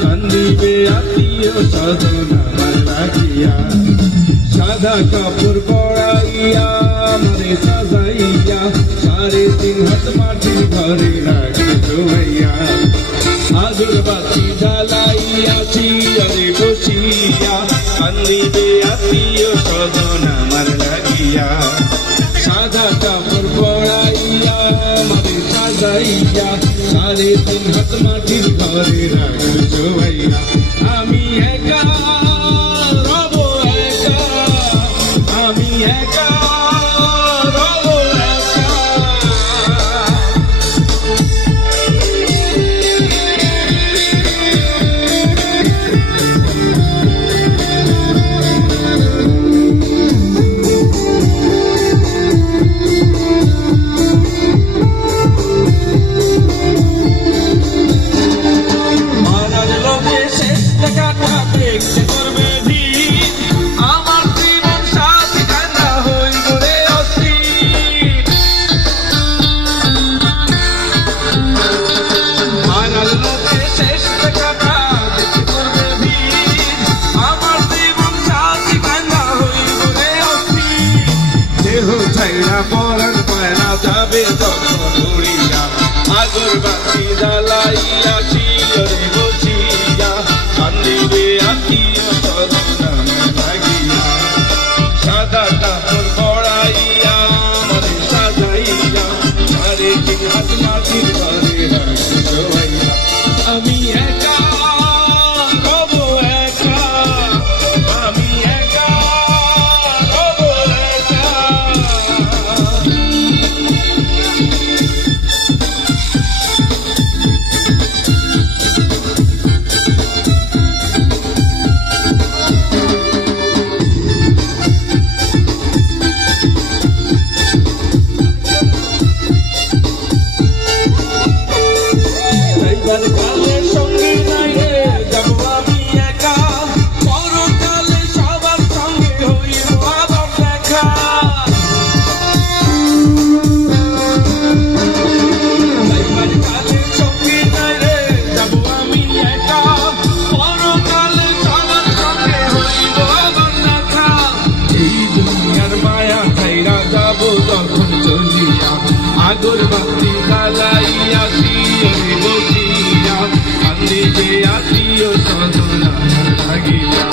কান্দিবে আত্মীয় স্বজন আমার লাগিয়া সাদা কাপড় পরাইয়া আমারে সাজাইয়া 3.5 হাত মাটির ঘরে রাখে জোয়াইয়া আগুন বাতি জ্বালাইয়াছি আরে বসিয়া কান্দিবে আত্মীয় স্বজন আমার লাগিয়া সাদা কাপড় পরাইয়া আমারে সাজাইয়া 3.5 হাত মাটির ঘরে রাখে জোয়াইয়া আমি একা রব একা আমি একা রব একা দেখতে করবে ভিড় আমার জীবন সাথী কান্না হইব রে অস্থির মানার লোকে শেষ দেখাটা দেখতে করবে ভিড় আমার জীবন সাথী কান্না হইব রে অস্থির দেহ ছাইরা পরাণ পায়না যাবে তখন উড়িয়া আগর বাতি জ্বালাইয়াছি রে বসিয়া কান্দিবে আত্মীয় স্বজন আমার লাগিয়া সাদা কাপড় পরাইয়া আমারে সাজাইয়া 3.5 হাত মাটির ঘরে রাখে জোয়াইয়া আমি একা রব একা আমি একা রব একা কালের সঙ্গে নাই রে যাব আমি একা পরকালে সবার সঙ্গে হইব আবার দেখা কালের সঙ্গে নাই রে যাব আমি একা পরকালে সবার সঙ্গে হইব আবার দেখা এই দুনিয়ার মায়া খাইরা যাব যখন চলিয়া আগর বাতি জ্বালাইয়াছি বসিয়া কান্দিবে আত্মীয় স্বজন আমার লাগিয়া